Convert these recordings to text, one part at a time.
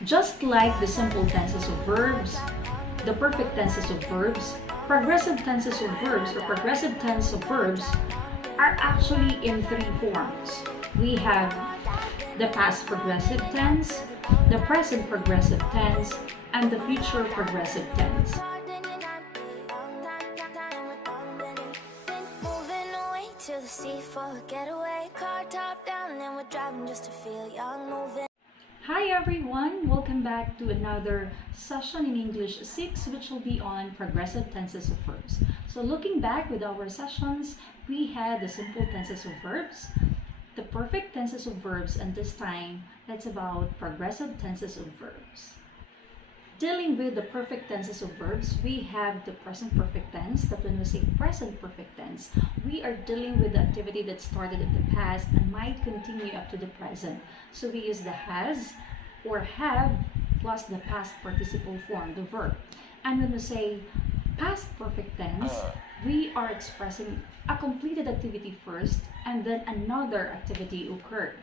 Just like the simple tenses of verbs, the perfect tenses of verbs, progressive tenses of verbs or progressive tense of verbs are actually in three forms. We have the past progressive tense, the present progressive tense, and the future progressive tense. To the sea for a getaway, car top down, and we're driving just to feel young, moving. Hi everyone! Welcome back to another session in English 6, which will be on progressive tenses of verbs. So looking back with our sessions, we had the simple tenses of verbs, the perfect tenses of verbs, and this time it's about progressive tenses of verbs. Dealing with the perfect tenses of verbs, we have the present perfect tense. That when we say present perfect tense, we are dealing with the activity that started in the past and might continue up to the present. So we use the has or have plus the past participle form, the verb. And when we say past perfect tense, we are expressing a completed activity first and then another activity occurred.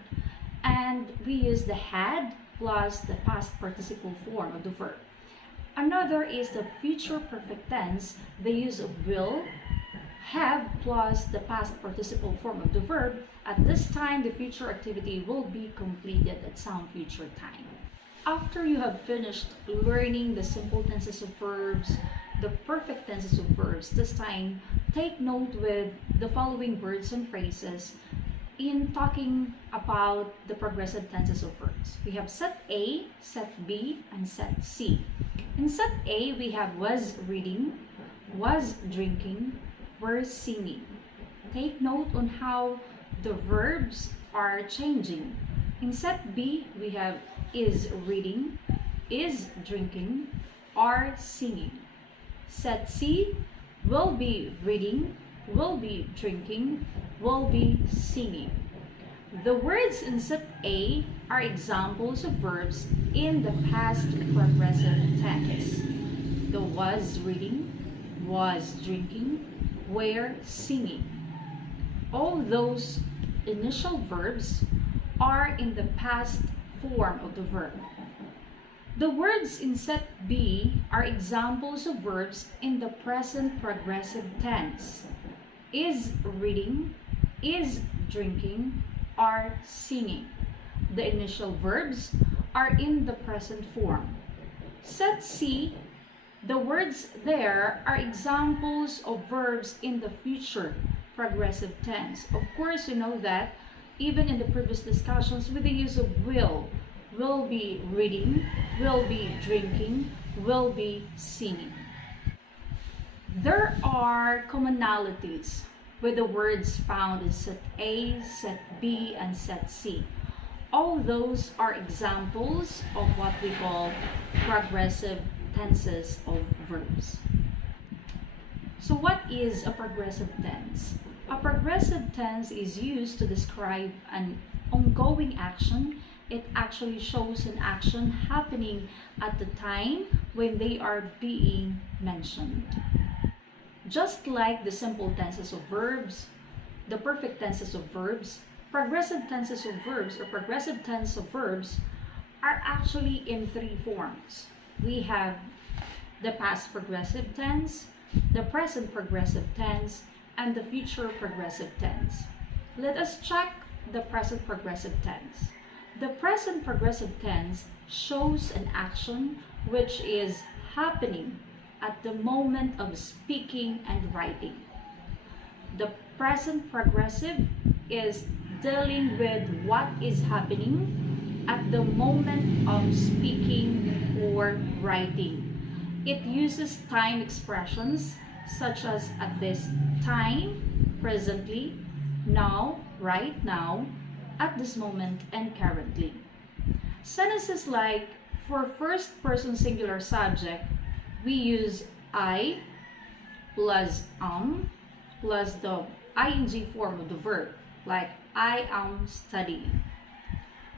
And we use the had plus the past participle form of the verb. Another is the future perfect tense, the use of will, have plus the past participle form of the verb. At this time, the future activity will be completed at some future time. After you have finished learning the simple tenses of verbs, the perfect tenses of verbs, this time, take note with the following words and phrases in talking about the progressive tenses of verbs. We have set A, set B, and set C. In set A, we have was reading, was drinking, were singing. Take note on how the verbs are changing. In set B, we have is reading, is drinking, are singing. Set C, will be reading, will be drinking, will be singing. The words in set A are examples of verbs in the past progressive tense. The was reading, was drinking, were singing. All those initial verbs are in the past form of the verb. The words in set B are examples of verbs in the present progressive tense. Is reading, is drinking, are singing. The initial verbs are in the present form. Set C, the words there are examples of verbs in the future progressive tense. Of course, you know that even in the previous discussions with the use of will be reading, will be drinking, will be singing. There are commonalities with the words found in set A, set B, and set C. All those are examples of what we call progressive tenses of verbs. So what is a progressive tense? A progressive tense is used to describe an ongoing action. It actually shows an action happening at the time when they are being mentioned. Just like the simple tenses of verbs, the perfect tenses of verbs, progressive tenses of verbs or progressive tense of verbs are actually in three forms. We have the past progressive tense, the present progressive tense, and the future progressive tense. Let us check the present progressive tense. The present progressive tense shows an action which is happening at the moment of speaking and writing. The present progressive is dealing with what is happening at the moment of speaking or writing. It uses time expressions such as at this time, presently, now, right now, at this moment, and currently. Sentences like for first person singular subject, we use I plus plus the ing form of the verb, like I am studying.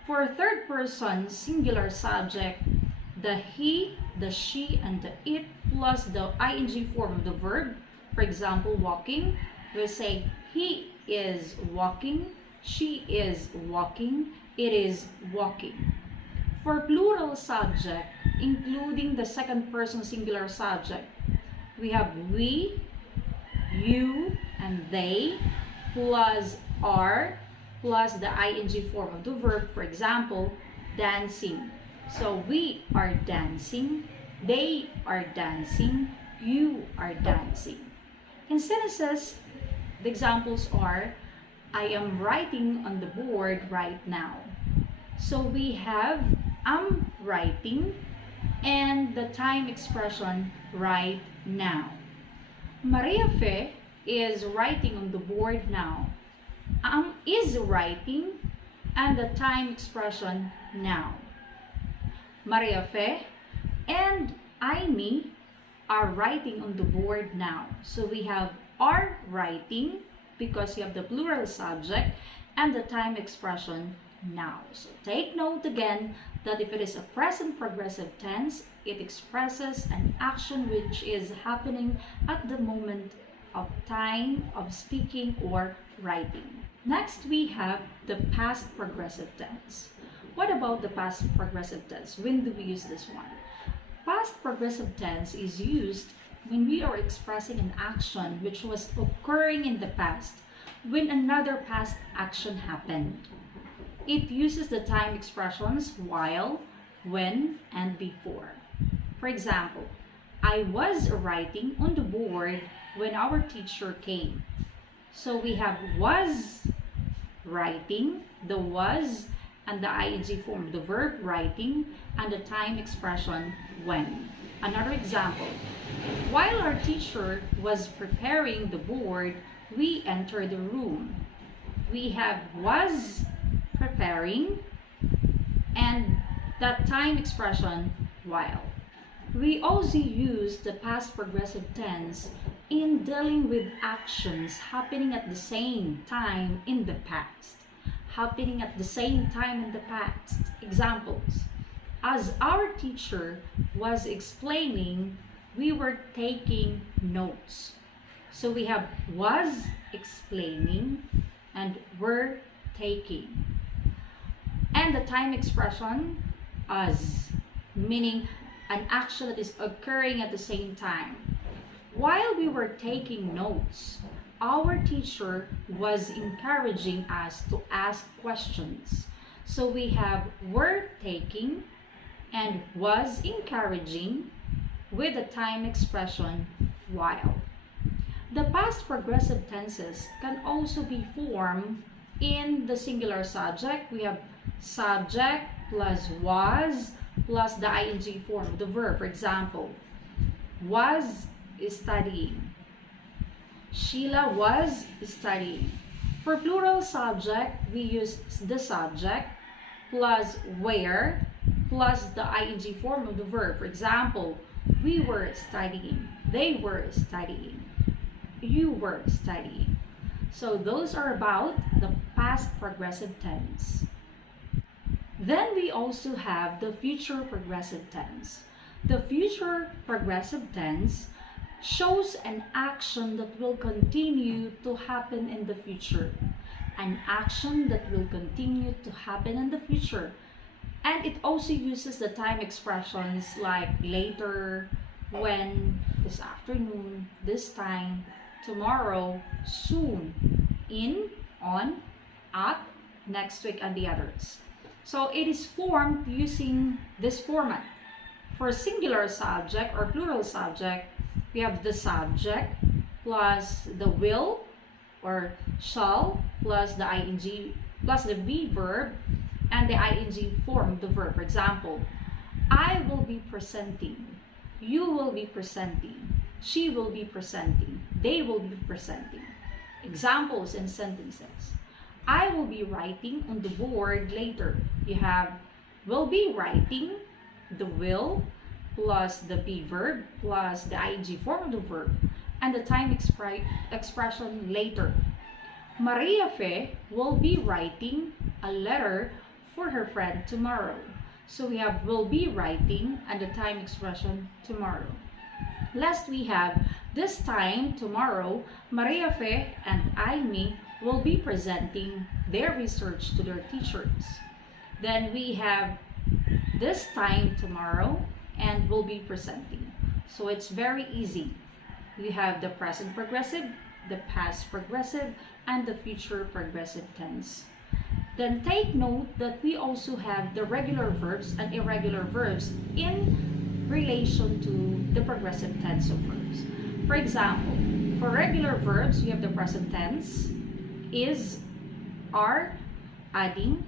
For third person singular subject, the he, the she, and the it plus the ing form of the verb. For example, walking, we say he is walking, she is walking, it is walking. For plural subject, including the second person singular subject, we have we, you, and they, plus are, plus the ing form of the verb. For example, dancing. So we are dancing, they are dancing, you are dancing. In sentences, the examples are, I am writing on the board right now. So we have I'm writing and the time expression right now. Maria Fe is writing on the board now. Is writing and the time expression now. Maria Fe and Aimee are writing on the board now. So we have are writing because you have the plural subject and the time expression now. So take note again that if it is a present progressive tense, it expresses an action which is happening at the moment of time of speaking or writing. Next, we have the past progressive tense. What about the past progressive tense? When do we use this one? Past progressive tense is used when we are expressing an action which was occurring in the past when another past action happened. It uses the time expressions while, when, and before. For example, I was writing on the board when our teacher came. So we have was writing, the was, and the ing form, the verb writing, and the time expression when. Another example, while our teacher was preparing the board, we entered the room. We have was preparing and that time expression while. We also use the past progressive tense in dealing with actions happening at the same time in the past. Happening at the same time in the past. Examples. As our teacher was explaining, we were taking notes. So we have was explaining and were taking. And the time expression as, meaning an action that is occurring at the same time. While we were taking notes, our teacher was encouraging us to ask questions. So we have were taking and was encouraging with the time expression while. The past progressive tenses can also be formed in the singular subject. We have subject plus was plus the ing form of the verb. For example, was studying. Sheila was studying. For plural subject, we use the subject plus where plus the ing form of the verb. For example, we were studying. They were studying. You were studying. So those are about the past progressive tense. Then we also have the future progressive tense. The future progressive tense shows an action that will continue to happen in the future. An action that will continue to happen in the future. And it also uses the time expressions like later, when, this afternoon, this time, tomorrow, soon, in, on, at, next week, and the others. So it is formed using this format. For singular subject or plural subject, we have the subject plus the will or shall plus the ing plus the be verb and the ing form of the verb. For example, I will be presenting, you will be presenting, she will be presenting, they will be presenting. Examples and sentences. I will be writing on the board later. You have will be writing, the will plus the be verb plus the ing form of the verb and the time expression later. Maria Fe will be writing a letter for her friend tomorrow. So we have will be writing and the time expression tomorrow. Last we have this time tomorrow, Maria Fe and Aimee will be presenting their research to their teachers. Then we have this time tomorrow and will be presenting. So it's very easy. You have the present progressive, the past progressive, and the future progressive tense. Then take note that we also have the regular verbs and irregular verbs in relation to the progressive tense of verbs. For example, for regular verbs, we have the present tense, is, are, adding.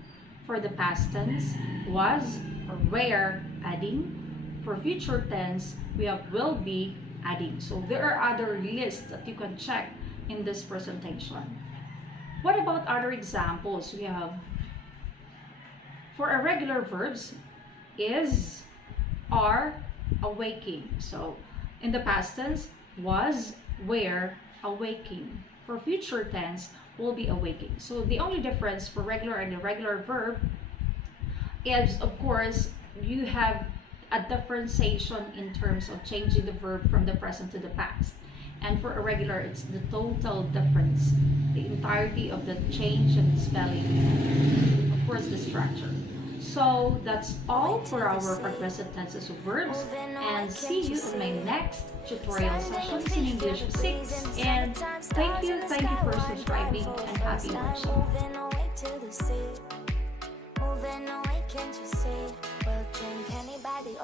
For the past tense, was or were, adding. For future tense, we have will be, adding. So there are other lists that you can check in this presentation. What about other examples? We have, for irregular verbs, is, are, awaking. So in the past tense, was, were, awaking. For future tense, will be awaking. So the only difference for regular and irregular verb is, of course, you have a differentiation in terms of changing the verb from the present to the past. And for irregular, it's the total difference, the entirety of the change in spelling, and of course the structure. So that's all for our progressive tenses of verbs, and see you in my next tutorial sessions in English 6. And thank you for subscribing, and happy watching. Moving away, can't you see? We'll drink anybody.